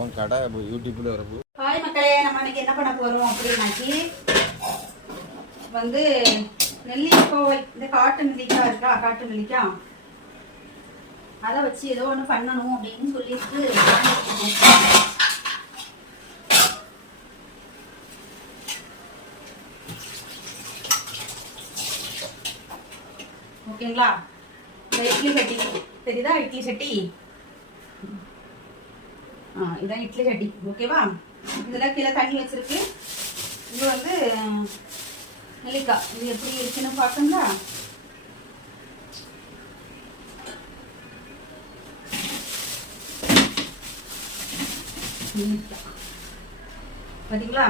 உன் கடை யூடியூப்ல வரப்போ. ஹாய் மக்களே, நம்ம இன்னைக்கு என்ன பண்ண போறோம் அப்படின்னாக்கி வந்து நெல்லிக்காய், இந்த காட்டு நெல்லிக்காய் இருக்கா, காட்டு நெல்லிக்காய் அதை வச்சு ஏதோ ஒன்று பண்ணணும் அப்படின்னு சொல்லிட்டு ஓகேங்களா. இந்த இட்லி சட்டி தெரியுதா, இட்லி சட்டி, இதான் இட்லி சட்டி. ஓகேவா. இதெல்லாம் கீழே தண்ணி வச்சிருக்கு. இது வந்து நெல்லிக்காய், இது எப்படி இருக்குன்னு பார்க்கணுங்களா. பார்த்தீங்களா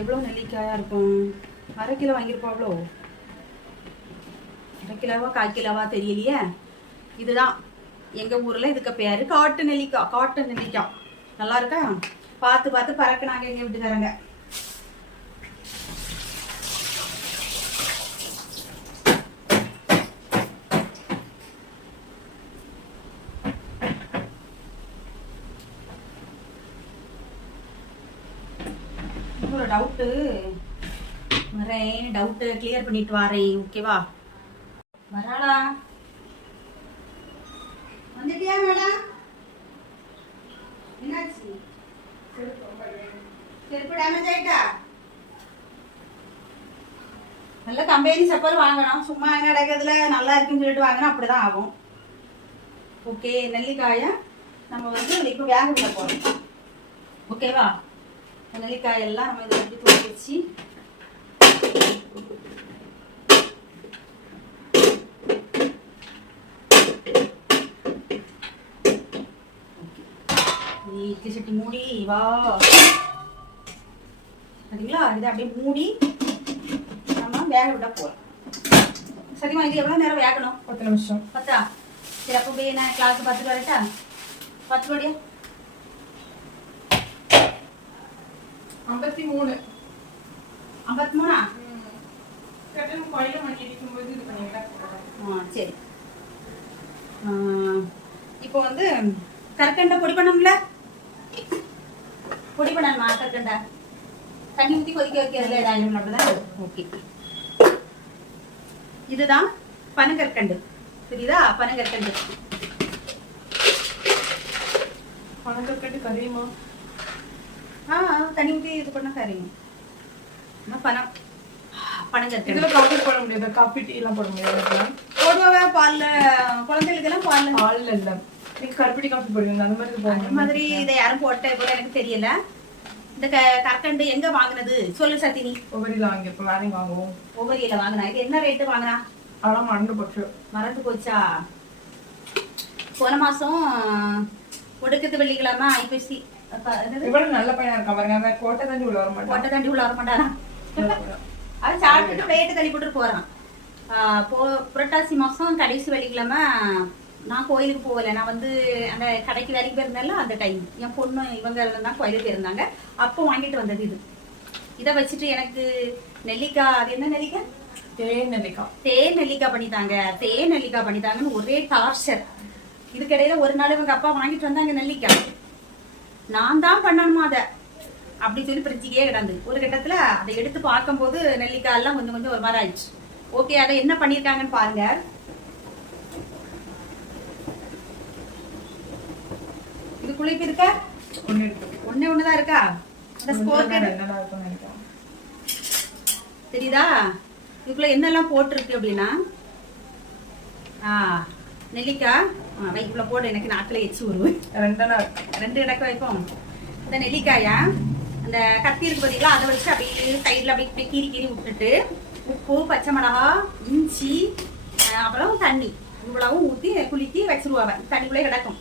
எவ்வளோ நெல்லிக்காயா இருக்கும். அரை கிலோ வாங்கியிருப்பாங்களோ, அரை கிலோவா கால் கிலோவா தெரியலையே. இதுதான் எங்க ஊர்ல இதுக்கு பேரு காட்டு நெல்லிக்காய். காட்டு நெல்லிக்காய் நல்லா இருக்கா. பார்த்து பார்த்து பறக்குனாங்க எங்க வீட்டுக்காரங்க. ஒரு டவுட்டு வரேன், டவுட்டு கிளியர் பண்ணிட்டு வரேன். ஓகேவா. வராளா, வந்துட்டியா மேடம்? என்னாச்சு, செருப்பு டேமேஜ் ஆயிட்டா? நல்ல கம்பெனி செப்பல் வாங்கணும். சும்மா என்ன நடக்கிறதுல நல்லா இருக்குன்னு சொல்லிட்டு வாங்கினா அப்படிதான் ஆகும். ஓகே, நெல்லிக்காயை நம்ம வந்து இப்போ வேக விட போறோம். ஓகேவா. நெல்லிக்காயெல்லாம் நம்ம இதை எப்படி தூக்கி வச்சு இட்லி சட்டி மூடி வா, சரிங்களா. இதை அப்படியே மூடி நம்ம வேக விட போறோம். சரிம்மா, இது எவ்வளவு நேரம் வேகணும்? 10 நிமிஷம். 10ஆ? சரி, அப்போ போய் நான் கிளாஸ் 10 வரட்டா? 10 படியா? 53. 53ஆ? கோயில மணி அடிக்கும்போது இது பண்ணிக்கலாம். சரி. இப்போ வந்து கற்கண்டை பொடி பண்ணணும்ல. பொடி பண்ணணுமா கற்கண்டை? தண்ணி ஊற்றி கொதிக்க வைக்கிறதுல ஏதாவது அப்படிதான். ஓகே, இதுதான் பனங்கற்கண்டு. தெரியுதா, பனங்கற்கண்டு. பனங்கற்கண்டு கரையுமா? தண்ணி ஊற்றி இது பண்ண கரையும். பனம் பனங்கற்கண்டு. இதில் காஃபி போட முடியாது, காஃபி டீ எல்லாம் போட முடியாது. போடுவாங்க பால்ல, குழந்தைகளுக்கெல்லாம் பால்ல. பால் இல்லை, நீங்க கருப்பட்டி காஃபி போடுவீங்க, அந்த மாதிரி அந்த மாதிரி இதை யாரும் போட்ட போல எனக்கு தெரியல. இந்த கற்கண்டு எங்க வாங்கினது சொல்லு சத்தினி. ஒவ்வொரியில வாங்கிருப்போம், வேற எங்க வாங்குவோம்? ஒவ்வொரியில வாங்கினா. இது என்ன ரேட்டு வாங்கினா? அதெல்லாம் மறந்து போச்சு. மறந்து போச்சா? போன மாசம் ஒடுக்கத்து வெள்ளிக்கிழமை ஐப்பசி. இவ்வளவு நல்ல பையனா இருக்கா பாருங்க. அவன் கோட்டை தாண்டி உள்ள வர மாட்டான். கோட்டை தாண்டி உள்ள வர மாட்டாரா? அது சாப்பிட்டுட்டு பிளேட்டு தள்ளி போட்டு போறான். புரட்டாசி மாசம் கடைசி வெள்ளிக்கிழமை நான் கோயிலுக்கு போகல. நான் வந்து அந்த கடைக்கு வேலைக்கு போயிருந்தேன்ல, அந்த டைம் என் பொண்ணு இவங்க தான் கோயிலுக்கு போயிருந்தாங்க. அப்போ வாங்கிட்டு வந்தது இது. இதை வச்சுட்டு எனக்கு நெல்லிக்காய், அது என்ன நெல்லிக்காய்? தேன் நெல்லிக்காய். தேன் நெல்லிக்காய் பண்ணித்தாங்க, தேன் நெல்லிக்காய் பண்ணித்தாங்கன்னு ஒரே டார்ச்சர். இதுக்கிடையில ஒரு நாள் இவங்க அப்பா வாங்கிட்டு வந்தாங்க நெல்லிக்காய். நான் தான் பண்ணணுமா அதை அப்படி சொல்லி பிரச்சிக்கையே கிடந்து. ஒரு கட்டத்துல அதை எடுத்து பார்க்கும்போது நெல்லிக்காய் எல்லாம் கொஞ்சம் கொஞ்சம் ஒரு மாதிரி ஆயிடுச்சு. ஓகே, அதை என்ன பண்ணிருக்காங்கன்னு பாருங்க. இது குளிப்பு இருக்கா? ஒண்ணே ஒண்ணுதான் இருக்கா? அந்த ஸ்கோர் தெரியுதா? இதுக்குள்ள என்னெல்லாம் போட்டிருக்கு அப்படின்னா, நெல்லிக்காய் வைக்குள்ள போடு. எனக்கு நாக்கில எச்சு வருவேன். 2 இடக்க வைப்போம். இந்த நெல்லிக்காயா அந்த கத்தி இருக்கு பார்த்தீங்களா, அதை வச்சு அப்படியே சைடில் அப்படியே கீறி கீறி விட்டுட்டு உப்பு, பச்சை மிளகா, இஞ்சி, அப்புறம் தண்ணி இவ்வளவும் ஊற்றி குளிக்கி வச்சிருவாங்க. தண்ணிக்குள்ளே கிடக்கும்.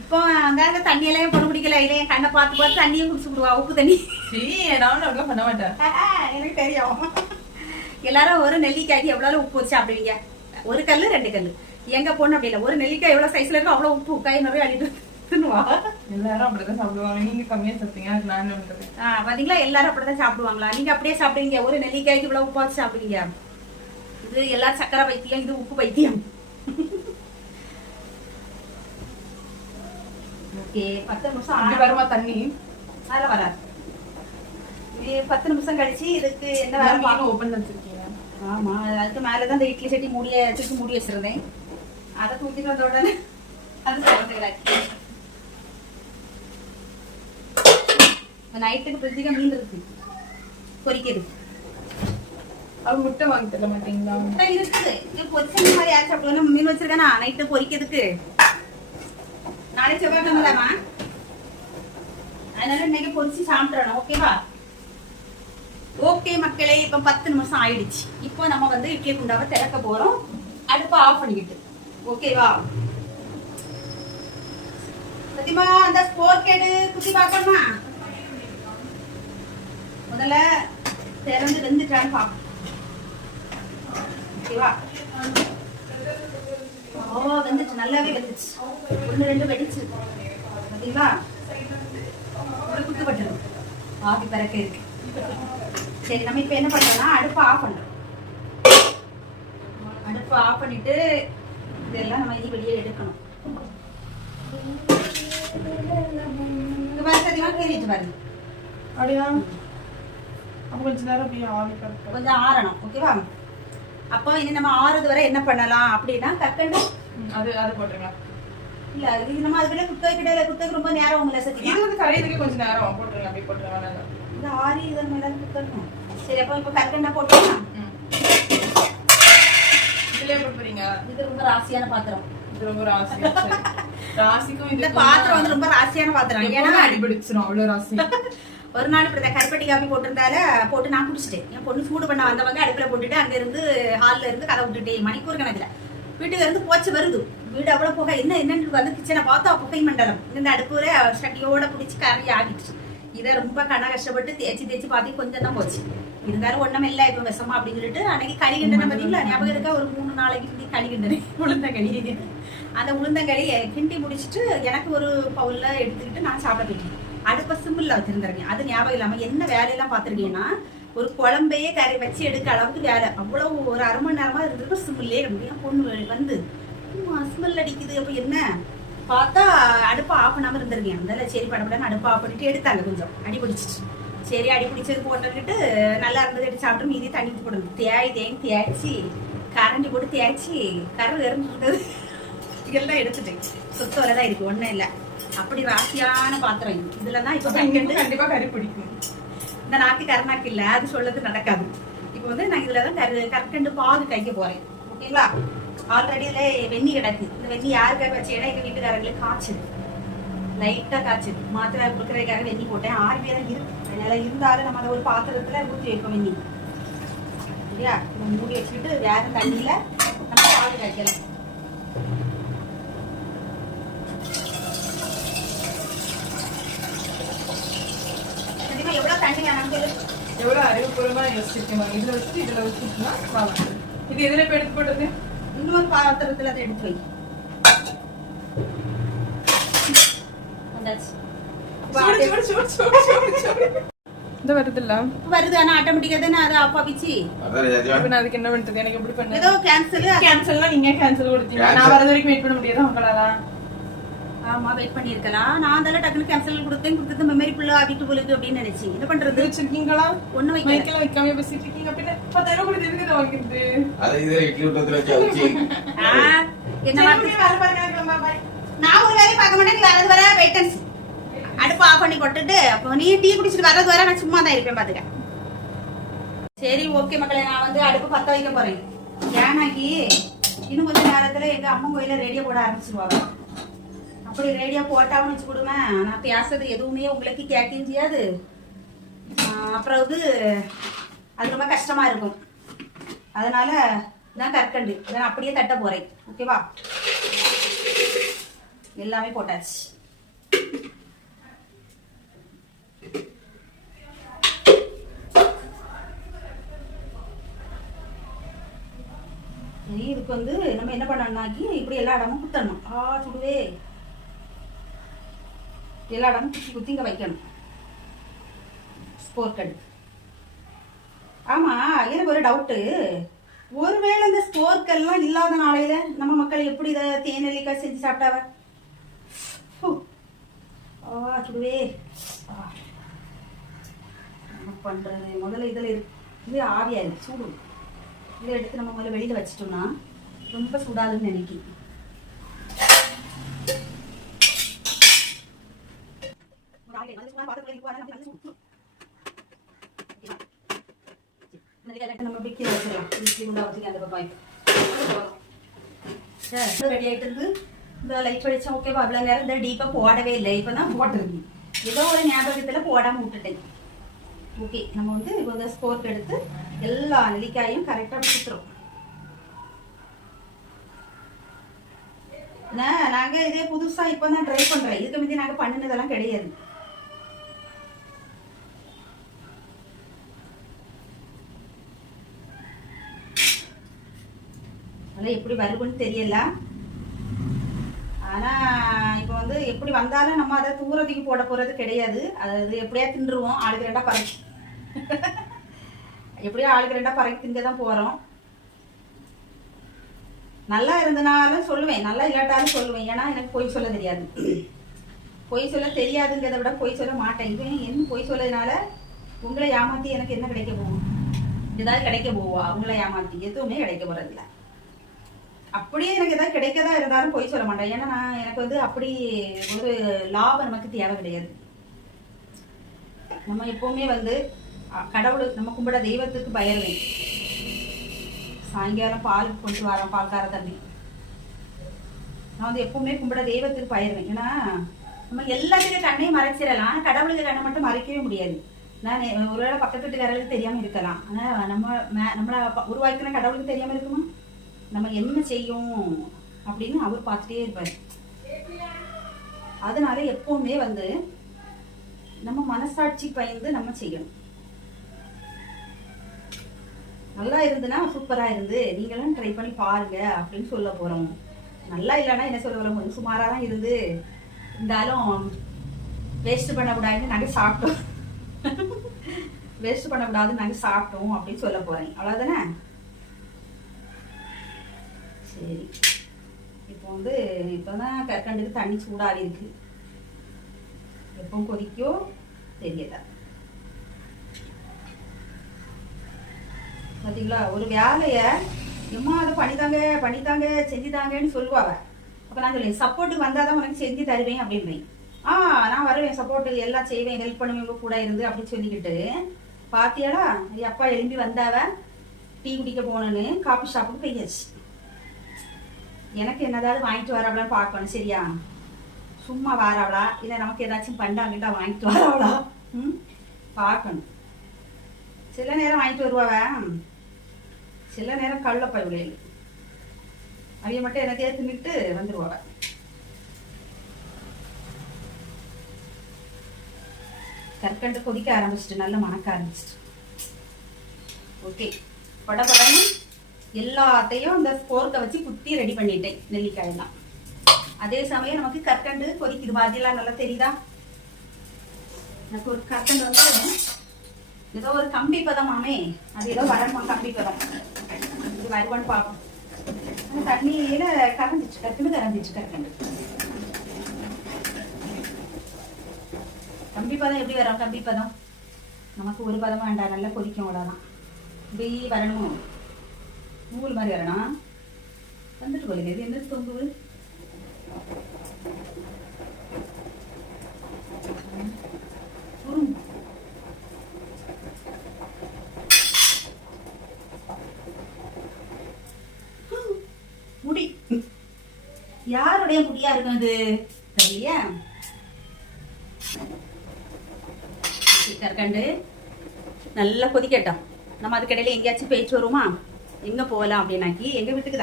இப்போ அங்க தண்ணியெல்லாம் பொண்ணு குடிக்கல. இல்லை, என் கண்ணை பார்த்து பார்த்து தண்ணியும் குடிச்சு விடுவா, உப்பு தண்ணி. நான் பண்ண மாட்டேன், எனக்கு தெரியும். எல்லாரும் ஒரு நெல்லிக்காய்க்கு எவ்வளவு உப்பு வச்சு அப்படிங்க. 1 கல்லு 2 கல்லு. எங்க பொண்ணு அப்படி இல்லை, ஒரு நெல்லிக்காய் எவ்வளவு சைஸ்ல இருக்கும் அவ்வளவு உப்பு கை நிறைய அடிட்டு தின்னுவா. எல்லாரும் அப்படிதான் சாப்பிடுவாங்க. நீங்க கம்மியா சாப்பிட்டீங்க, நான் என்ன பண்றது? பாத்தீங்களா, எல்லாரும் அப்படிதான் சாப்பிடுவாங்களா? நீங்க அப்படியே சாப்பிடுவீங்க. ஒரு நெல்லிக்காய்க்கு இவ்வளவு உப்பு வச்சு சாப்பிடுவீங்க. இது எல்லாம் சக்கரை பைத்தியம், இது உப்பு பைத்தியம். ஓகே 10 நிமிஷம் அப்படி ஆனா வருமா தண்ணி? அதெல்லாம் வராது. இது 10 நிமிஷம் கழிச்சு இதுக்கு என்ன வேலை மீன் ஓப்பன் வச்சிருக்கீங்க? ஆமா, அதுக்கு மேலதான் இந்த இட்லி சட்டி தூக்கி மூடி வச்சிருந்தேன். அதை தூக்கிட்டு வந்த உடனே அது திறந்துக்கிறாச்சு. நைட்டுக்கு ஃப்ரிட்ஜுக்கு மீன் இருக்கு பொரிக்கிறது. அது முட்டை வாங்கி தர மாட்டீங்களா? முட்டை இருக்குது, இது பொரிச்ச மாதிரி யாரும் சாப்பிடுவாங்க. மீன் வச்சிருக்கேனா நைட்டு பொரிக்கிறதுக்கு. நாளை செவ்வாய்க்கிழமைதாம்மா, அதனால இன்னைக்கு பொரிச்சு சாப்பிட்றணும். ஓகேவா? ஓகே மக்களே, இப்ப 10 நிமிஷம் ஆயிடுச்சு. இப்போ நம்ம வந்து இட்லி குண்டாவை திறக்க போறோம். அடுப்பை ஆஃப் பண்ணிக்கிட்டு. ஓகேவா? சத்தியமா அந்த ஸ்போர்க் எடு குத்தி பார்க்கணுமா? முதல்ல திறந்து வெந்துட்டான்னு பார்ப்போம். ஓகேவா? ஓ வெந்துச்சு, நல்லாவே வெந்துச்சு. 1 2 வெடிச்சு பாத்தீங்களா? ஒரு குத்து பட்டுரும், ஆவி பறக்க இருக்கு. சரி, நம்ம இப்ப என்ன பண்றோம்னா அடுப்பை ஆஃப் பண்றோம். அடுப்பை ஆஃப் பண்ணிட்டு இதெல்லாம் நம்ம இனி வெளியே எடுக்கணும். இங்க பாரு, சத்தியமா கேறிட்டு பாருங்க. அப்படியா? அப்ப கொஞ்ச நேரம் அப்படியே ஆவி பறக்க கொஞ்சம் ஆறணும். ஓகேவா? அப்போ இனி நம்ம ஆறுது வரை என்ன பண்ணலாம் அப்படின்னா கற்கண்டு அது போட்டுருங்க. இல்ல இது நம்ம அதுக்கிட்ட குத்தக்கு ரொம்ப நேரம் உங்களை சத்தியமா இது வந்து கரையிறதுக்கு கொஞ்ச நேரம் போட்டுருங்க. அப்படியே போட்டுருங்க. இந்த ஆறி இதன் மேல குத்தணும். சரி, அப்போ இப்ப கற்கண்டா போட்டுக்கலாம். இதுலயே போட்டுறீங்க. இது ரொம்ப ராசியான பாத்திரம். இது ரொம்ப ராசிக்கும் இந்த பாத்திரம் வந்து ரொம்ப ராசியான பாத்திரம். ஏன்னா அடிபிடிச்சிரும் அவ்வளவு ராசி. ஒரு நாள் இப்ப கருப்பட்டி காப்பி போட்டு நான் குடிச்சிட்டேன். என் பொண்ணு சூடு பண்ண வந்தவங்க அடுப்புல போட்டுட்டு அங்க இருந்து ஹால்ல இருந்து கதை விட்டுட்டேன். மணிக்கூர் கணக்குல வீட்டுக்கு இருந்து போச்சு வருது. வீடு அவ்வளவு புகை. என்னன்னு வந்து கிச்சனை பார்த்தா புகை மண்டலம். இந்த அடுப்புல சட்டியோட பிடிச்சி கறி ஆகிடுச்சு. இதை ரொம்ப கஷ்டப்பட்டு தேய்ச்சி பார்த்து கொஞ்சம் தான் போச்சு. இருந்தாலும் ஒண்ணும் இல்லை இப்ப விஷமா அப்படின்னு சொல்லிட்டு அன்னைக்கு களி கிண்டன பாத்தீங்களா? ஞாபகம் இருக்கா? ஒரு 3 நாளைக்கு களி கிண்டனேன், உளுந்தங்களி. அந்த உளுந்தங்களி கிண்டி முடிச்சுட்டு எனக்கு ஒரு பவுல்ல எடுத்துக்கிட்டு நான் சாப்பிட போயிட்டேன். அடுப்ப சிம்பிள்ல வச்சிருந்தேன். அது ஞாபகம் இல்லாம என்ன வேலையெல்லாம் பாத்திருக்கேன்னா ஒரு குழம்பையே கறி வச்சு எடுக்க அளவுக்கு வேலை. அவ்வளவு ஒரு 1/2 மணி நேரமா இருந்துட்டு சிம்பிள்லே முடியும். பொண்ணு வந்து ஸ்மெல் அடிக்குது. அப்ப என்ன பார்த்தா அடுப்பை ஆஃப் பண்ணாம இருந்திருக்கேன். அதனால சரி படப்படன்னு அடுப்பை ஆஃப் பண்ணிட்டு எடுத்தாங்க. கொஞ்சம் அடி பிடிச்சிச்சு. சரி, அடி பிடிச்சது போட்டுக்கிட்டு நல்லா இருந்தது எடுத்து சாப்பிட்டு மீதி தண்ணி ஊற்றி போடணும். தேய்ச்சி கரண்டி போட்டு தேய்ச்சி கரு இறந்துருந்தது இதெல்லாம் எடுத்துட்டேன். சொத்து வரதான் இருக்கு, ஒன்றும் இல்லை. அப்படி ராசியான பாத்திரம் இதுலதான் இப்ப கண்டிப்பா கறி பிடிக்கும். இந்த நாக்கு கருநாக்கு இல்ல, அது சொல்றது நடக்காது. இப்ப வந்து நான் இதுலதான் கற்கண்டு பாகு கைக்க போறேன். ஓகேங்களா? ஆல்ரெடி இதுல வெந்நி கிடக்கு. இந்த வெந்நி யாருக்காக வச்சேன்னா எங்க வீட்டுக்காரங்களுக்கு காய்ச்சல், லைட்டா காய்ச்சல். மாத்திரை கொடுக்கறதுக்காக வெந்நி போட்டேன். 6 பேர் இருக்கு. அதனால இருந்தாலும் நம்ம அதை ஒரு பாத்திரத்துல ஊற்றி வைப்போம் வெந்நி. சரியா? மூடி வச்சுக்கிட்டு வேற தண்ணியில நம்ம பாகு காய்க்கலாம். எவ்வளவு தண்ணி வேணாம் எவ்வளவு அறிவுபூர்வமா யோசிச்சிருக்கேன். இதுல வச்சுட்டுனா இது எதுல இப்ப எடுத்து போட்டது? இன்னொரு பாத்திரத்துல அதை எடுத்து வை. இந்த வருது இல்ல வருது, ஆனா ஆட்டோமேட்டிக்கா தானே அது ஆஃப் ஆகிச்சு. அதுக்கு என்ன பண்றது? எனக்கு எப்படி பண்ண? ஏதோ கேன்சல் நீங்க கேன்சல் கொடுத்தீங்க. நான் வரது வரைக்கும் வெயிட் பண்ண முடியாது உங்களால. ஆமா, வெயிட் பண்ணிருக்கலாம். நான் அதெல்லாம் டக்குனு கேன்சல் கொடுத்தது மெமரி ஃபுல்லா ஆகிட்டு போலுது அப்படின்னு நினைச்சு என்ன பண்றது? வச்சிருக்கீங்களா? ஒண்ணு வைக்காம பேசிட்டு இருக்கீங்க. அப்படின்னா 10,000 கொடுத்து எதுக்கு இதை வாங்கிட்டு? அது இது இட்லி ஊட்டத்துல வச்சு என்ன நான் ஒரு வேலையை பார்க்க மாட்டேன். நீ வரது வர வெயிட்டன்ஸ் அடுப்பு ஆஃப் பண்ணி போட்டுட்டு அப்போ நீ டீ குடிச்சிட்டு வரது வர நான் சும்மா தான் இருப்பேன் பாத்துக்க. சரி, ஓகே மக்களே, நான் வந்து அடுப்பு பத்த வைக்க போறேன். ஏன்னாக்கி இன்னும் கொஞ்ச நேரத்துல எங்க அம்மா கோயில ரேடியோ போட ஆரம்பிச்சிருவாங்க. அப்படி ரேடியோ போட்டாவும் வச்சு கொடுங்க. நான் பேசுறது எதுவுமே உங்களுக்கு கேட்கவும் செய்யாது. அப்புறம் வந்து அது ரொம்ப கஷ்டமா இருக்கும். அதனால நான் கற்கண்டு இதை அப்படியே தட்ட போறேன். ஓகேவா? எல்லாமே போட்டாச்சு. இதுக்கு வந்து நம்ம என்ன பண்ணணும்னாக்கி இப்படி எல்லா இடமும் குத்தணும். சுடுவே எல்லா இடமும் குத்தி இங்க வைக்கணும். ஸ்போர்க் அடுப்பு. ஆமா, எனக்கு ஒரு டவுட்டு. ஒருவேளை இந்த ஸ்போர்க் எல்லாம் இல்லாத நாளையில நம்ம மக்கள் எப்படி இதை தேநெல்லிக்காய் செஞ்சு சாப்பிட்டாவ? சுடுவே. என்ன பண்ணுறது, முதல்ல இதில் இது ஆவியாக இருக்குது சூடு. இதை எடுத்து நம்ம முதல்ல வெளியில் வச்சிட்டோம்னா ரொம்ப சூடாதுன்னு நினைக்கிறேன். நம்ம பிக்கி வச்சிடலாம். அந்த பக்கம் ரெடி ஆகிட்டு இருக்கு. இந்த லைட் வெளிச்சம் ஓகேவா? அவ்வளோ நேரம் இந்த டீப்பாக போடவே இல்லை, இப்போ தான் போட்டிருக்கு. ஏதோ ஒரு ஞாபகத்தில் போடாமல் விட்டுட்டேன். ஓகே, நம்ம வந்து இப்போ வந்து ஸ்போர்க் எடுத்து எல்லா நெல்லிக்காயும் கரெக்டாக சுற்றுறோம். நாங்கள் இதே புதுசாக இப்போ தான் ட்ரை பண்ணுறேன். இதுக்கு முந்தைய நாங்கள் பண்ணினதெல்லாம் கிடையாது. அதெல்லாம் எப்படி வருதுன்னு தெரியல. ஆனால் இப்போ வந்து எப்படி வந்தாலும் நம்ம அதை தூரத்துக்கு போட போகிறது கிடையாது. அது எப்படியா தின்றுவோம். ஆளுக்கு ரெண்டாக பறக்கி எப்படியோ ஆளுக்கு ரெண்டாக பறக்கி திங்க தான் போகிறோம். நல்லா இருந்தனாலும் சொல்லுவேன், நல்லா இல்லாட்டாலும் சொல்லுவேன். ஏன்னா எனக்கு பொய் சொல்ல தெரியாது. பொய் சொல்ல தெரியாதுங்கிறத விட பொய் சொல்ல மாட்டேன். இப்போ என்ன பொய் சொல்லதுனால உங்களை ஏமாற்றி எனக்கு என்ன கிடைக்க போகும்? ஏதாவது கிடைக்க போவா? உங்களை ஏமாற்றி எதுவுமே கிடைக்க போகிறதில்ல. அப்படியே எனக்கு ஏதாவது கிடைக்கதா இருந்தாலும் பொய் சொல்ல மாட்டேன். ஏன்னா எனக்கு வந்து அப்படி ஒரு லாபம் நமக்கு தேவை கிடையாது. நம்ம எப்பவுமே வந்து கடவுள் நம்ம கும்பிட தெய்வத்துக்கு பயருவேன். சாயங்காலம் பால் கொண்டு வரோம், பால்கார தண்ணி. நான் வந்து எப்பவுமே கும்பிட தெய்வத்துக்கு பயருவேன். ஏன்னா நம்ம எல்லாத்துக்கும் கண்ணையும் மறைச்சிடலாம், ஆனால் கடவுளுக்கு கண்ணை மட்டும் மறைக்கவே முடியாது. நான் ஒருவேளை பக்கத்து வீட்டுக்காரர்களுக்கு தெரியாமல் இருக்கலாம், ஆனால் நம்மளை உருவாக்கின கடவுளுக்கு தெரியாமல் இருக்குமா? நம்ம என்ன செய்யும் அப்படின்னு அவர் பார்த்துட்டே இருப்பார். அதனால எப்பவுமே வந்து நம்ம மனசாட்சி பயந்து நம்ம செய்யணும். நல்லா இருந்துன்னா சூப்பரா இருந்து நீங்களும் ட்ரை பண்ணி பாருங்க அப்படின்னு சொல்ல போறோம். நல்லா இல்லைன்னா என்ன சொல்ல வரோம், கொஞ்சம் சுமாரா தான் இருந்து இருந்தாலும் வேஸ்ட் பண்ணக்கூடாதுன்னு நாங்கள் சாப்பிட்டோம். வேஸ்ட் பண்ணக்கூடாதுன்னு நாங்கள் சாப்பிட்டோம் அப்படின்னு சொல்ல போறேன். அவ்வளவுதானே? சரி, இப்போ வந்து இப்போதான் கற்கண்டுக்கு தண்ணி சூடாகி இருக்கு. எப்போ கொதிக்கோ தெரியல. பார்த்தீங்களா? ஒரு வேலைய எம்மா அதை பண்ணித்தாங்க செஞ்சுதாங்கன்னு சொல்லுவாங்க. அப்போ நான் சொல்லுவேன், சப்போர்ட்டுக்கு வந்தாதான் உனக்கு செஞ்சு தருவேன் அப்படின்றேன். நான் வருவேன், சப்போர்ட்டு எல்லாம் செய்வேன், ஹெல்ப் பண்ணுவேன் கூட இருந்து அப்படின்னு சொல்லிக்கிட்டு பாத்தியாடா அப்பா எழும்பி வந்தாவ டீ குடிக்க போனேன்னு காஃபி ஷாப்புக்கு போயாச்சு. எனக்கு என்னதாவது வாங்கிட்டு வரவளான்னு பார்க்கணும். சரியா? சும்மா வாராவளா இல்லை நமக்கு ஏதாச்சும் பண்ணாங்கிட்டா வாங்கிட்டு வராவளா பார்க்கணும். சில நேரம் வாங்கிட்டு வருவாவ, சில நேரம் கள்ளப்பை விளையல் அவைய மட்டும் என்னத்தையே தின்னுட்டு வந்துருவாவ. கற்கண்டு கொதிக்க ஆரம்பிச்சிட்டு நல்ல மணக்க ஆரம்பிச்சிட்டு. ஓகே, படப்படன்னு எல்லாத்தையும் இந்த ஸ்போர்க்கை வச்சு குத்தி ரெடி பண்ணிட்டேன் நெல்லிக்காயெல்லாம். அதே சமயம் நமக்கு கற்கண்டு கொதிக்குது. பாதியெல்லாம் நல்லா தெரியுதா? எனக்கு ஒரு கற்கண்டு வந்து ஏதோ ஒரு கம்பி பதமாமே, அது ஏதோ வரணுமா கம்பி பதம். இது வருவான்னு பார்ப்போம். தண்ணியில கரைஞ்சிச்சு, கற்கண்டு கரைஞ்சிச்சு. கற்கண்டு கம்பி பதம் எப்படி வரும்? கம்பி பதம் நமக்கு ஒரு பதம் வேண்டாம், நல்லா கொதிக்கும். அவ்வளோதான். இப்படி வரணும், நூல் மாதிரி வரணும். வந்துட்டு போகுது. இது என்ன தொங்குது? முடி யாருடைய முடியா இருக்கும் அது தெரியலையா? கற்கண்டு நல்லா கொதிக்கட்டும். நம்ம அதுக்கடையில எங்கேயாச்சும் பேச்சு வருமா? எங்க போகலாம் அப்படின்னாக்கி எங்க வீட்டுக்கு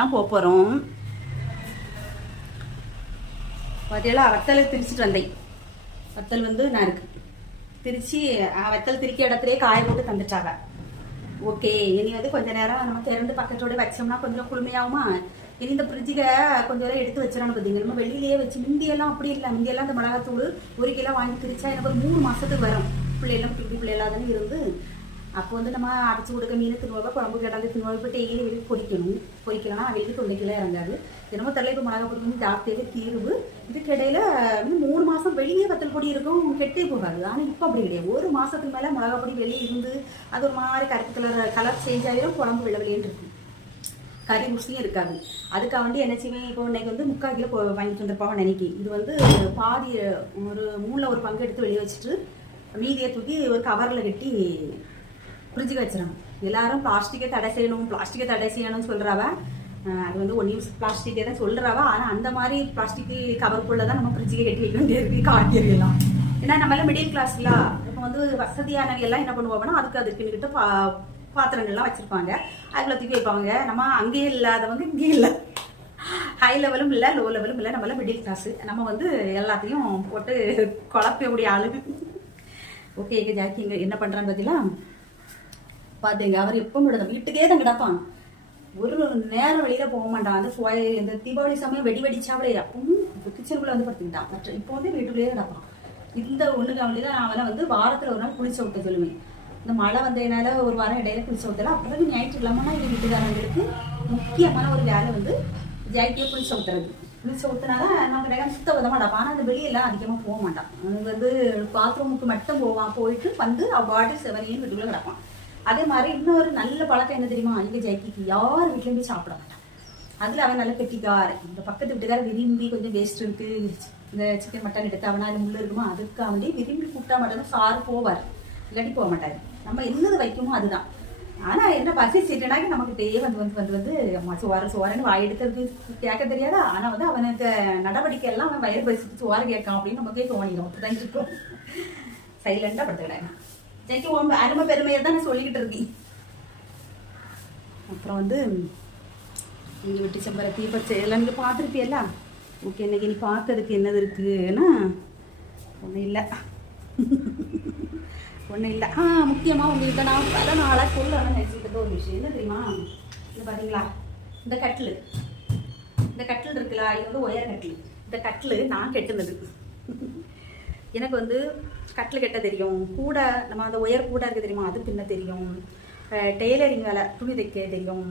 தான் போறோம். பார்த்தீங்களா? வத்தலை திரிச்சிட்டு வந்தேன். வத்தல் வந்து நான் இருக்கு திரிச்சு வத்தல் திரிக்க இடத்துலயே காய போட்டு தந்துட்டாங்க. ஓகே, இனி வந்து கொஞ்ச நேரம் நம்ம திறந்து பக்கத்தோட வச்சோம்னா கொஞ்சம் குளுமையாகுமா. இனி இந்த ஃப்ரிட்ஜுக்கு கொஞ்சம் எடுத்து வச்சிடணும். பார்த்தீங்க, நம்ம வெளியிலேயே வச்சு முந்தியெல்லாம் அப்படி இல்லை. முந்தியெல்லாம் இந்த மிளகாத்தூள் 1 கிலோ வாங்கி திரிச்சா எனக்கு ஒரு 3 மாசத்துக்கு வரும். பிள்ளைலாம் குட்டி பிள்ளைலாம் தானே இருந்து அப்போ வந்து நம்ம அரைச்சி கொடுக்க மீன் தின்னுவாங்க, குழம்பு கிடந்து தின்னுவாங்க. இப்போ டெய்லி வெளியே பொரிக்கலன்னா அவங்களுக்கு தொண்டைக்குள்ளே இறங்காது. என்னமோ தெரியல, இப்போ மிளகா பொடி ஜாஸ்தியாகவே தீர்வு. இதுக்கிடையில் 3 மாதம் வெளியே வத்தல் பொடி இருக்கும், கெட்டே போகாது. ஆனால் இப்போ அப்படி கிடையாது. 1 மாதத்துக்கு மேலே மிளகா பொடி வெளியே இருந்து அது ஒரு மாதிரி கருப்பு கலர் சேஞ்ச் ஆகிடும், குழம்பு வெளியேன்னு இருக்கும், கறி ருசியும் இருக்காது. அதுக்காக வேண்டி என்ன செய்வேன், இப்போ இன்னைக்கு வந்து 3/4 கிலோ வாங்கிட்டு வந்திருப்பாங்க நினைக்கி. இது வந்து பாதி ஒரு 3/4 பங்கு எடுத்து வெளியே வச்சுட்டு மீதியை தூக்கி ஒரு கவரில் கட்டி ஃப்ரிட்ஜுக்கு வச்சிடணும். எல்லாரும் பிளாஸ்டிக்கை தடை செய்யணும்னு சொல்கிறாவ. அது வந்து 1 யூஸ் பிளாஸ்டிக்கே தான் சொல்கிறாவ. ஆனால் அந்த மாதிரி பிளாஸ்டிக்கு கவருக்குள்ளே தான் நம்ம ஃப்ரிட்ஜுக்கு கட்டி வைக்க வேண்டியிருக்கு காய்கறி எல்லாம். ஏன்னா நம்மளாம் மிடில் கிளாஸ்ல இப்போ வந்து வசதியானவங்க எல்லாம் என்ன பண்ணுவாங்கன்னா அதுக்குன்னுக்கிட்ட பாத்திரங்கள்லாம் வச்சுருப்பாங்க, அதில் தூக்கி வைப்பாங்க. நம்ம அங்கேயே இல்லாதவங்க இங்கேயும் இல்லை, ஹை லெவலும் இல்லை லோ லெவலும் இல்லை, நம்மளாம் மிடில் கிளாஸு. நம்ம வந்து எல்லாத்தையும் போட்டு குழப்பக்கூடிய ஆளுக்கு. ஓகே, எங்கள் ஜாக்கி இங்கே என்ன பண்ணுறான்னு பார்த்தீங்களா பார்த்துங்க. அவர் எப்போ விடுத வீட்டுக்கே தான் கிடப்பான், ஒரு நேரம் வெளியில் போக மாட்டான். அந்த இந்த தீபாவளி சமயம் வெடிச்சா அப்படியே அப்பவும் கிச்சனுக்குள்ளே வந்து படுத்துக்கிட்டான். மற்ற இப்போ வந்து வீட்டுக்குள்ளேயே கிடப்பான். இந்த ஒன்றுக்கு அவனே தான் அவனை வந்து வாரத்தில் ஒரு நாள் குளிச்ச விட்ட சொல்லுவேன். இந்த மழை வந்ததுனால ஒரு வாரம் இடையில குளிச்ச விட்டல. அப்போ ஞாயிற்றுக்கிழமைனா இது வீட்டுக்காரங்களுக்கு முக்கியமான ஒரு வேலை வந்து ஜாக்கியை குளிச்ச ஊத்துறது. குளிச்ச ஊத்துனாதான் நம்ம கிடையாது சுத்த விதமாக நடப்பான். ஆனால் அந்த வெளியெல்லாம் அதிகமாக போக மாட்டான். அது வந்து பாத்ரூமுக்கு மட்டும் போயிட்டு வந்து பாட்டில் செவனையும் வீட்டுக்குள்ளே கிடப்பான். அதே மாதிரி இன்னொரு நல்ல பழக்கம் என்ன தெரியுமா, எங்கள் ஜாக்கிக்கு யார் வீட்லேயும் போய் சாப்பிட மாட்டான். அதில் அவன் நல்ல கெட்டிக்கார. இந்த பக்கத்து வீட்டுக்கார விரும்பி கொஞ்சம் வேஸ்ட் இருக்கு, இந்த சிக்கன் மட்டன் எடுத்து அவனா அதில் முள்ளு இருக்குமா அதுக்காக வேண்டி விரும்பி கூப்பிட்டா மட்டும் சாறு போவார், இல்லாட்டி போக மாட்டார். நம்ம என்னது வைக்குமோ அதுதான். ஆனால் என்ன பசி சீட்டனாக்கி நமக்கிட்டே வந்து அம்மா சோறன்னு வாய் எடுத்து கேட்க தெரியாதா. ஆனால் வந்து அவனுக்கு நடவடிக்கை எல்லாம் அவன் வயிறு பசிட்டு சோறு கேட்கான் அப்படின்னு நமக்கே தோணிடும். அப்படிதான் இருக்கும். சைலண்டாக படுத்துக்கிட்டேன். ஜெய்க்கு அருமை பெருமையை தான் நான் சொல்லிக்கிட்டு இருக்கேன். அப்புறம் வந்து நீங்கள் விட்டு செம்பருத்தி பச்சை எல்லாம் நீங்கள் பார்த்துருப்பியல்ல. ஓகே, இன்னைக்கு நீ பார்க்கறதுக்கு என்னது இருக்குன்னா ஒன்றும் இல்லை. முக்கியமாக உங்களுக்கு நான் பல நாளாக சொல்லணும்னு நினச்சிக்கிட்ட ஒரு விஷயம் என்ன தெரியுமா, இந்த பார்த்தீங்களா இந்த கட்டில் இருக்குல்ல, இது வந்து ஒயர் கட்டில். இந்த கட்டில் நான் கெட்டுனது. எனக்கு வந்து கட்டில் கட்ட தெரியும், கூட நம்ம அந்த ஒயர் கூட இருக்குது தெரியுமா அது பின்ன தெரியும், டெய்லரிங் வேலை துணி தைக்க தெரியும்,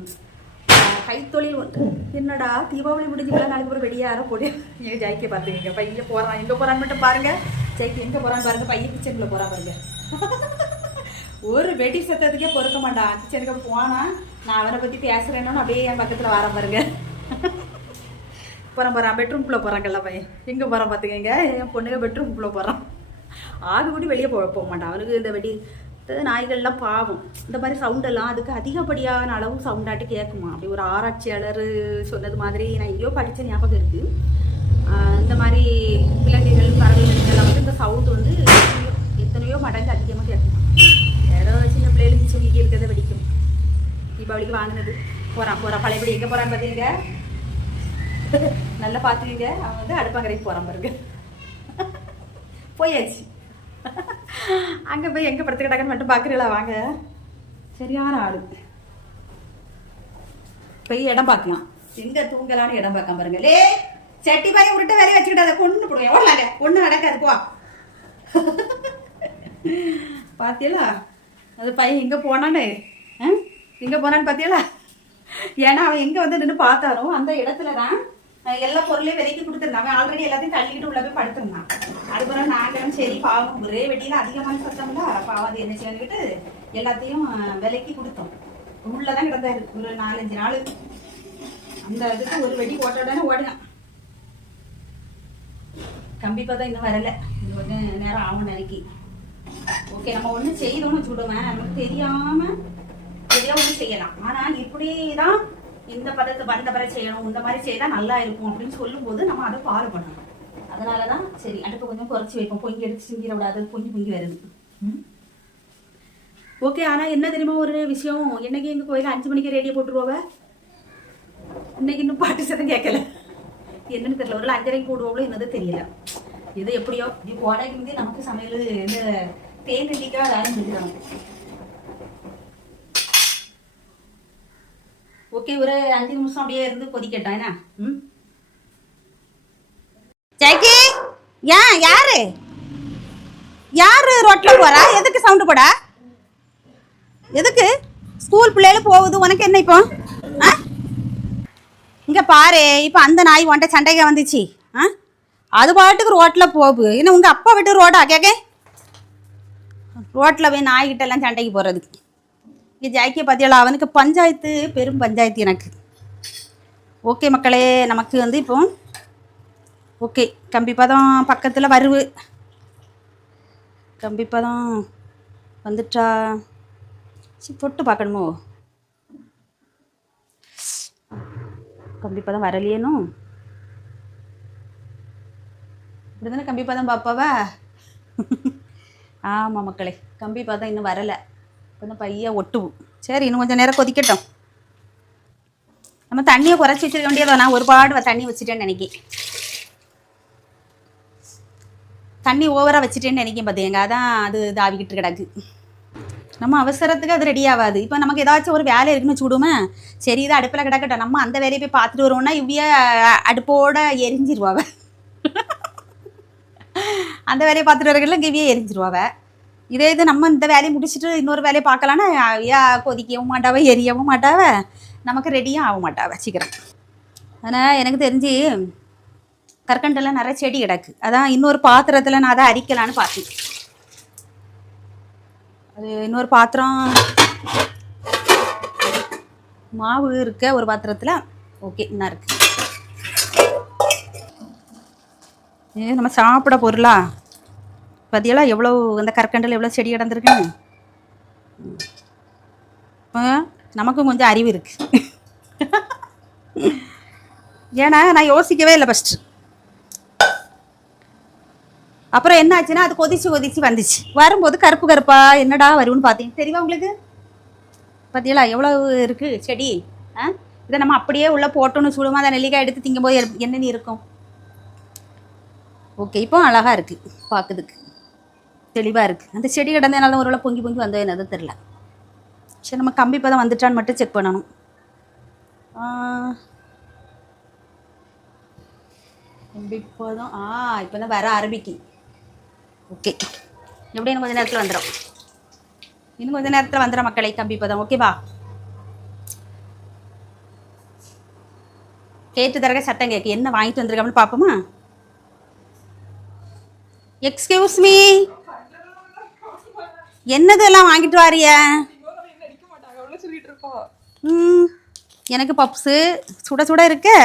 கைத்தொழில் வந்து என்னடா தீபாவளி முடிஞ்சுக்கலாம் நாளைக்கு ஒரு வெடியார போடு. எங்கள் ஜாய்க்கை பார்த்துக்கங்க, பையன் போகிறான் எங்கே போகிறான்னு மட்டும் பாருங்க. ஜாய்க்கு எங்கே போகிறான்னு பாருங்க, பையன் கிச்சனுக்குள்ளே போகிறா பாருங்க. ஒரு வெடி சத்தத்துக்கே பொறுக்க மாட்டான். கிச்சனுக்கு போனா நான் அவனை பற்றி பேசுகிறேன்னு அப்படியே என் பக்கத்தில் வர பாருங்க. போகிறான் பெட்ரூம்குள்ளே போகிறாங்கல்ல பையன், எங்கே போகிறான் பார்த்துக்கங்க. என் பொண்ணுங்க பெட்ரூம்குள்ளே போகிறான். ஆகு கூடி வெளியே போக மாட்டான். அவனுக்கு இந்த வெடி நாய்கள்லாம் பாவம் இந்த மாதிரி சவுண்டெல்லாம் அதுக்கு அதிகப்படியான அளவு சவுண்டாட்டு கேட்குமா. அப்படி ஒரு ஆராய்ச்சியாளர் சொன்னது மாதிரி நான் எங்கேயோ படித்த ஞாபகம் இருக்குது. இந்த மாதிரி விலங்குகள் பறவைகள் வந்து இந்த சவுண்ட் வந்து எத்தனையோ மடங்கு அதிகமாக கேட்குமா. ஏதோ சின்ன பிள்ளைகளுக்கு சொல்லி இருக்கிறத வெடிக்கும். தீபாவளிக்கு வாங்கினது போகிறான் பழையபடி எங்கே போகிறான்னு பார்த்தீங்க நல்லா பார்த்துக்கங்க. அவன் வந்து அடுப்பாங்கரைக்கு போகிறான் பாருங்க. போயாச்சு. அங்கே போய் எங்கே படுத்து கிடக்குன்னு மட்டும் பார்க்குறீங்களா, வாங்க. சரியான ஆளு. போய் இடம் பார்க்கலாம், எங்கே தூங்கலான்னு இடம் பார்க்காம பாருங்க. லே சட்டி பாயை உருட்டு வேலையை வச்சுக்கிட்டு அதை கொண்டு போடுவேன். எவ்வளோ ஒன்றும் நடக்காது போ. பார்த்தீங்களா அது பையன் எங்கே போனான்னு பார்த்தீங்களா. ஏன்னா அவன் எங்கே வந்து நின்று பார்த்தாரோ அந்த இடத்துல தான் எல்லா பொருளையும் விலைக்கு கொடுத்துருந்தாங்க. ஆல்ரெடி எல்லாத்தையும் தள்ளிக்கிட்டு உள்ள போய் படுத்துருந்தான். அதுக்கப்புறம் நாங்களும் சரி பாவம் ஒரே வெட்டியில் அதிகமான சத்தம்ல பாவம் அது என்ன செய்யணுக்கிட்டு எல்லாத்தையும் விலைக்கு கொடுத்தோம். உள்ளதான் கிடந்தாரு ஒரு 4-5 நாள். அந்த இதுக்கு ஒரு வெடி போட்ட உடனே ஓடுங்க. கண்டிப்பா தான் இன்னும் வரல, இது கொஞ்சம் நேரம் ஆகும் நினைக்கி. ஓகே, நம்ம ஒண்ணு செய்யணும்னு வச்சுக்கிடுவேன், நமக்கு தெரியாம ஒண்ணு செய்யலாம். ஆனா இப்படிதான் இந்த பதத்தை வந்த பிறகு செய்யணும், இந்த மாதிரி செய்தா நல்லா இருக்கும் அப்படின்னு சொல்லும் போது நம்ம அதை ஃபாலோ பண்ணணும். அதனாலதான் சரி அடுப்பு கொஞ்சம் குறைச்சி வைப்போம், பொங்கி எடுத்து சிங்கிட விடாது, பொங்கி வருது. ஓகே, ஆனா என்ன தெரியுமா ஒரு விஷயம், என்னைக்கு எங்க கோயில 5 மணிக்கு ரேடியோ போட்டுருவாங்க. இன்னைக்கு இன்னும் பாட்டு சத்தம் கேட்கல, என்னன்னு தெரியல. ஒரு 5:30 போடுவோம், என்னது தெரியல. இது எப்படியோ இப்படி கோடைக்கு வந்து நமக்கு சமையல் இந்த தேன் நெல்லிக்காய் வேலை முடிஞ்சிடும். ஓகே, ஒரு 5 நிமிஷம் அப்படியே இருந்து கொதிக்கட்டான். என்ன ஜாக்கி, ஏன் யாரு ரோட்ல போறா, எதுக்கு சவுண்ட் போடா? எதுக்கு? ஸ்கூல் பிள்ளைகள் போகுது, உனக்கு என்ன இப்போ? ஆ, இங்கே பாரு, இப்போ அந்த நாய் உன்ட்ட சண்டைக்கு வந்துச்சு. ஆ, அது பாட்டுக்கு ரோட்டில் போகுது. இன்னும் உங்கள் அப்பா விட்டு ரோடா கேட்க? ரோட்டில் போய் நாய்கிட்ட எல்லாம் சண்டைக்கு போகிறதுக்கு. இங்கே ஜாக்கிய பார்த்தியாளா, அவனுக்கு பஞ்சாயத்து, பெரும் பஞ்சாயத்து எனக்கு. ஓகே மக்களே, நமக்கு வந்து இப்போ ஓகே கம்பிப்பதம் பக்கத்தில் வருவு. கம்பிப்பதம் வந்துட்டா சரி தொட்டு பார்க்கணுமோ? கம்பிப்பதம் வரலையேனும். இப்படி தானே கம்பிப்பதம் பார்ப்பாவா? ஆமாம் மக்களே, கம்பிப்பதம் இன்னும் வரலை. கொஞ்சம் பைய ஒட்டுவோம். சரி, இன்னும் கொஞ்சம் நேரம் கொதிக்கட்டும். நம்ம தண்ணியை குறைச்சி வச்சிருக்க வேண்டியதோ. நான் ஒருபாடு தண்ணி வச்சுட்டேன்னு நினைக்கேன். தண்ணி ஓவராக வச்சுட்டேன்னு நினைக்கேன் பார்த்துங்க. அதான் அது தாவிக்கிட்டு கிடக்கு. நம்ம அவசரத்துக்கு அது ரெடி ஆகாது. இப்போ நமக்கு ஏதாச்சும் ஒரு வேலை இருக்குன்னு வச்சுவிடுமே, சரி இது அடுப்பில் கிடக்கட்டும், நம்ம அந்த வேலையை போய் பார்த்துட்டு வருவோம்னா இவ்விய அடுப்போட எரிஞ்சிருவாவ. அந்த வேலையை பார்த்துட்டு வரக்குள்ள இவ்விய எரிஞ்சிருவாவ. இதே இது நம்ம இந்த வேலையை முடிச்சுட்டு இன்னொரு வேலையை பார்க்கலான்னா ஐயா கொதிக்கவும் மாட்டாவ, எரியவும் மாட்டாவ, நமக்கு ரெடியும் ஆக மாட்டாவ சீக்கிரம். ஆனால் எனக்கு தெரிஞ்சு கற்கண்டெல்லாம் நிறைய செடி கிடக்கு. அதான் இன்னொரு பாத்திரத்தில் நான் அதை அரிக்கலான்னு பார்த்தேன். அது இன்னொரு பாத்திரம் மாவு இருக்க ஒரு பாத்திரத்தில். ஓகே, என்ன இருக்கு? நம்ம சாப்பிட பொருளா பதியெல்லாம் எவ்வளோ அந்த கற்கண்டில் எவ்வளோ செடி கிடந்திருக்குன்னு. இப்போ நமக்கும் கொஞ்சம் அறிவு இருக்குது. ஏன்னா நான் யோசிக்கவே இல்லை ஃபஸ்ட்டு. அப்புறம் என்ன ஆச்சுன்னா அது கொதிச்சு வந்துச்சு. வரும்போது கருப்பு கருப்பா என்னடா வரும்னு பார்த்தீங்க. தெரியுமா உங்களுக்கு? பார்த்தீங்களா எவ்வளோ இருக்குது செடி? ஆ, இதை நம்ம அப்படியே உள்ளே போட்டோன்னு சுடுமா அதை நெல்லிக்காய் எடுத்து திங்கும்போது என்னென்னு இருக்கும். ஓகே, இப்போ அழகாக இருக்குது, பார்க்குறதுக்கு தெளிவாக இருக்குது. அந்த செடி கிடந்ததுனால ஒரு வேளை பொங்கி வந்தது என்னது தெரில. சரி, நம்ம கம்பி இப்போ தான் வந்துட்டான்னு மட்டும் செக் பண்ணணும். கம்பி இப்போ தான் இப்போ தான் வர ஆரம்பிக்கும். ஓகே, எப்படி இன்னும் கொஞ்சம் நேரத்தில் வந்துடும். இன்னும் கொஞ்சம் நேரத்தில் வந்துடும் மக்களை கம்பி பதம். ஓகேவா? கேட்டு தரக சட்டம் கேட்கு. என்ன வாங்கிட்டு வந்திருக்கான்னு பார்ப்போமா? எக்ஸ்கியூஸ் மீ, என்னது எல்லாம் வாங்கிட்டு வாரிய? எனக்கு பப்ஸு சுட சுட இருக்கு.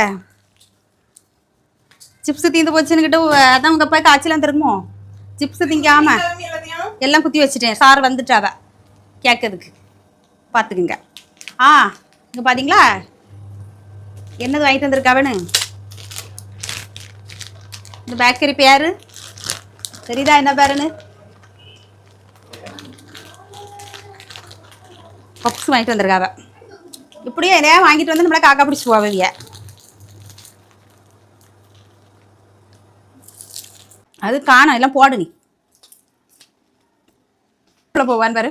சிப்ஸு தீந்து போச்சுன்னுக்கிட்டு அதான் உங்கள் அப்பா காய்ச்சலாம் திரும்புமோ? சிப்ஸு திங்காம எல்லாம் குத்தி வச்சுட்டேன். சார் வந்துட்டாவ கேட்கறதுக்கு. பார்த்துக்குங்க. இங்கே பார்த்தீங்களா என்னது வாங்கிட்டு வந்திருக்காவன்னு? இந்த பேக்கரி பேர் தெரியுதா என்ன பேருன்னு? பப்ஸ் வாங்கிட்டு வந்திருக்காவ. இப்படியே எதையா வாங்கிட்டு வந்து நம்மளை காக்கா பிடிச்சி போவீங்க. அது காணும் எல்லாம் போடு. நீ போவான்னு பாரு.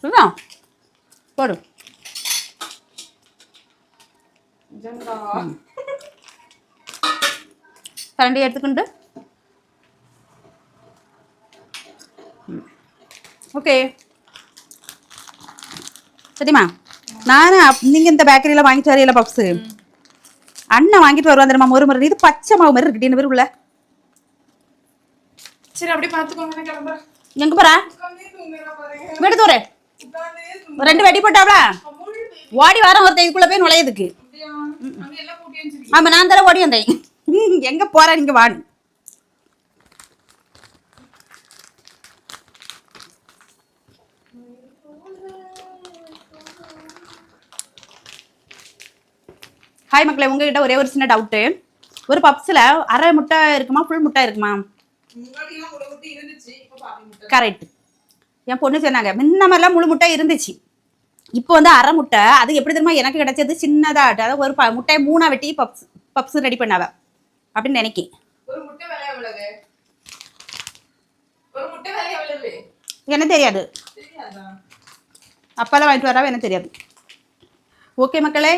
சரிதான், போடு. கரண்டி எடுத்துக்கிண்டு. ஓகே சரிம்மா. நீங்கள் இந்த பேக்கரியில் வாங்கிட்டு வரையில பப்ஸு அண்ணன் வாங்கிட்டு வருவா தெரியுமா? ஒரு இது பச்சை மாவு மாதிரி இருக்கு என்ன பேருக்குள்ள. சரி, அப்படியே பார்த்துக்கோங்க. கிளம்புறேன். எங்கே போகிறா? வீடு தூர 2 வெடி போட்டாவளா? ஓடி வர ஒருத்தன் இதுக்குள்ளே போய் நுழையதுக்கு. ஆமாம், நான் தர ஓடி வந்தேன். எங்கே போகிறா? நீங்கள் வாடு. ஹாய் மக்களே, உங்ககிட்ட ஒரே ஒரு சின்ன டவுட்டு. ஒரு பப்ஸில் அரை முட்டை இருக்குமா, ஃபுல் முட்டை இருக்குமா? கரெக்ட். என் பொண்ணு சொன்னாங்க முன்ன மாதிரிலாம் முழு முட்டை இருந்துச்சு, இப்போ வந்து அரை முட்டை. அது எப்படி தெரியுமா எனக்கு கிடைச்சது? சின்னதாக, அதாவது ஒரு முட்டையை 3ஆக வெட்டி பப்ஸ் ரெடி பண்ணாவ அப்படின்னு நினைக்கேன். என்ன தெரியாது, அப்பெல்லாம் வாங்கிட்டு வராவ என்ன தெரியாது. ஓகே மக்களே,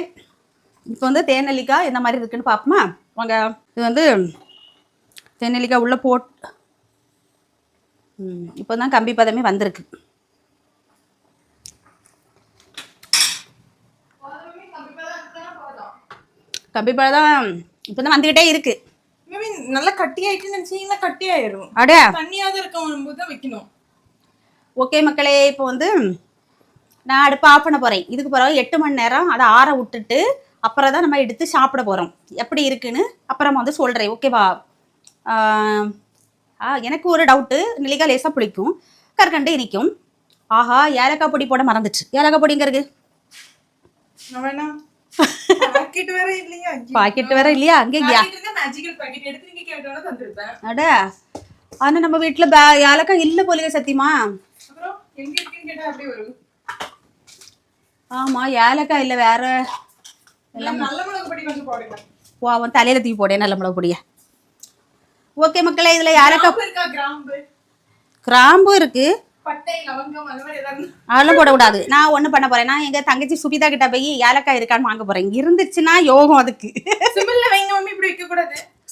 இப்போ வந்து தேநெல்லிக்காய் என்ன மாதிரி இருக்குன்னு பார்ப்போமா வாங்க. இது வந்து தேநெல்லிக்காய் உள்ளே இப்போ தான் கம்பி பதமே வந்திருக்கு. கம்பி பதம் இப்போ தான் வந்துக்கிட்டே இருக்கு. நல்லா கட்டி ஆயிட்டு நினைச்சீங்கன்னா கட்டி ஆயிரும். அடே தண்ணியாவது இருக்கும் போது தான் வைக்கணும். ஓகே மக்களே, இப்போ வந்து நான் அடுப்பு ஆஃப் பண்ண போகிறேன். இதுக்கு பிறகு 8 மணி நேரம் அதை ஆற விட்டுட்டு அப்புறம் தான் நம்ம எடுத்து சாப்பிட போகிறோம். எப்படி இருக்குன்னு அப்புறமா வந்து சொல்கிறேன். ஓகேவா? எனக்கு ஒரு டவுட்டு, நெல்லிக்காய் லேசாக பிடிக்கும், கற்கண்டு இனிக்கும். ஆஹா, ஏலக்காய் பொடி போட மறந்துச்சு. ஏலக்காய் பொடிங்கிறது பாக்கெட் வேற இல்லையா? பாக்கெட் வேற இல்லையா? அங்கே அட ஆனால் நம்ம வீட்டில் ஏலக்காய் இல்லை போலிங்க சத்தியமா. ஆமா, ஏலக்காய் இல்லை, வேற அவன் தலையில தூக்கி போடே நல்ல மிளகு பொடிய. ஓகே மக்களே, இதுல ஏலக்காய் கிராம்பு இருக்கு, அதெல்லாம் போடக்கூடாது. நான் ஒண்ணு பண்ண போறேன். நான் எங்க தங்கச்சி சுபிதா கிட்ட போய் ஏலக்காய் இருக்கான்னு வாங்க போறேன். இருந்துச்சுன்னா யோகம் அதுக்கு.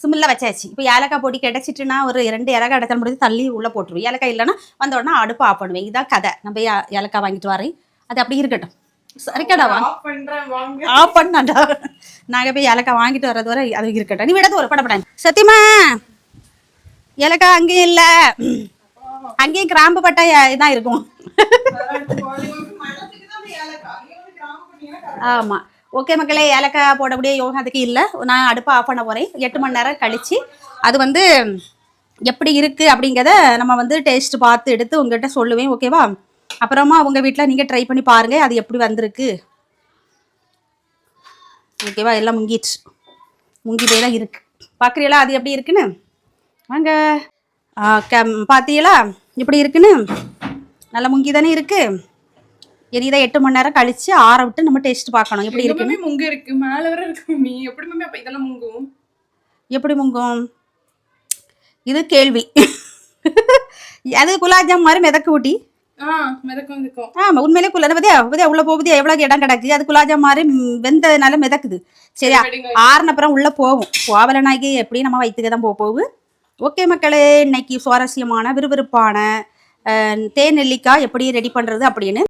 சிம்மில்ல வச்சாச்சு. இப்போ ஏலக்காய் பொடி கிடைச்சிட்டுனா ஒரு 2 ஏலக்காய் இடத்துல முடிஞ்சு தள்ளி உள்ள போட்டுருவேன். ஏலக்காய் இல்லைன்னா வந்த உடனே அடுப்பு ஆஃப் பண்ணுவேன். இதான் கதை. நம்ம ஏலக்காய் வாங்கிட்டு வரேன், அது அப்படி இருக்கட்டும். சரிக்கடா, ஆஃப் பண்ணாண்டா. நாங்கள் போய் ஏலக்காய் வாங்கிட்டு வர்றது வரை அது இருக்கட்டும். நீ விடது ஒரு படப்பட சத்தியமா ஏலக்காய் அங்கேயும் இல்லை, அங்கேயும் கிராம்பு பட்டா இதான் இருக்கும். ஆமாம். ஓகே மக்களே, ஏலக்காய் போடக்கூடிய யோகம் அதுக்கு இல்லை. நான் அடுப்பை ஆஃப் பண்ண போகிறேன். 8 மணி நேரம் கழித்து அது வந்து எப்படி இருக்குது அப்படிங்கிறத நம்ம வந்து டேஸ்ட் பார்த்து எடுத்து உங்கள்கிட்ட சொல்லுவேன். ஓகேவா? அப்புறமா உங்கள் வீட்டில் நீங்கள் ட்ரை பண்ணி பாருங்கள் அது எப்படி வந்திருக்கு. ஓகேவா? எல்லாம் முங்கிட்டு முங்கிட்டே தான் இருக்குது. பார்க்குறீங்களா அது எப்படி இருக்குன்னு? வாங்க பார்த்தீங்களா எப்படி இருக்குன்னு? நல்லா முங்கி தானே இருக்குது. இதை 8 மணி நேரம் கழிச்சு ஆற விட்டு நம்ம டேஸ்ட் பார்க்கணும் எப்படி இருக்குன்னு. முங்க இருக்கு, மேலே வர இருக்கு. நீ எப்படி மம்மி அப்போ இதெல்லாம் முங்கும்? எப்படி முங்கும் இது கேள்வி. அது குலாப்ஜாம் மாதிரி மிதக்கு ஊட்டி. ஆமா, உண்மையிலே பத்தியா உள்ள போகுது, எவ்வளவு இடம் கிடக்கு. அது குலாப்ஜாம் மாதிரி வெந்ததுனால மிதக்குது. சரியா? ஆறுன அப்புறம் உள்ள போகும். போவலனாக்கி எப்படி நம்ம வயிற்றுக்கு தான் போகுது. ஓகே மக்களே, இன்னைக்கு சுவாரஸ்யமான விறுவிறுப்பான தேன் நெல்லிக்காய் எப்படி ரெடி பண்றது அப்படின்னு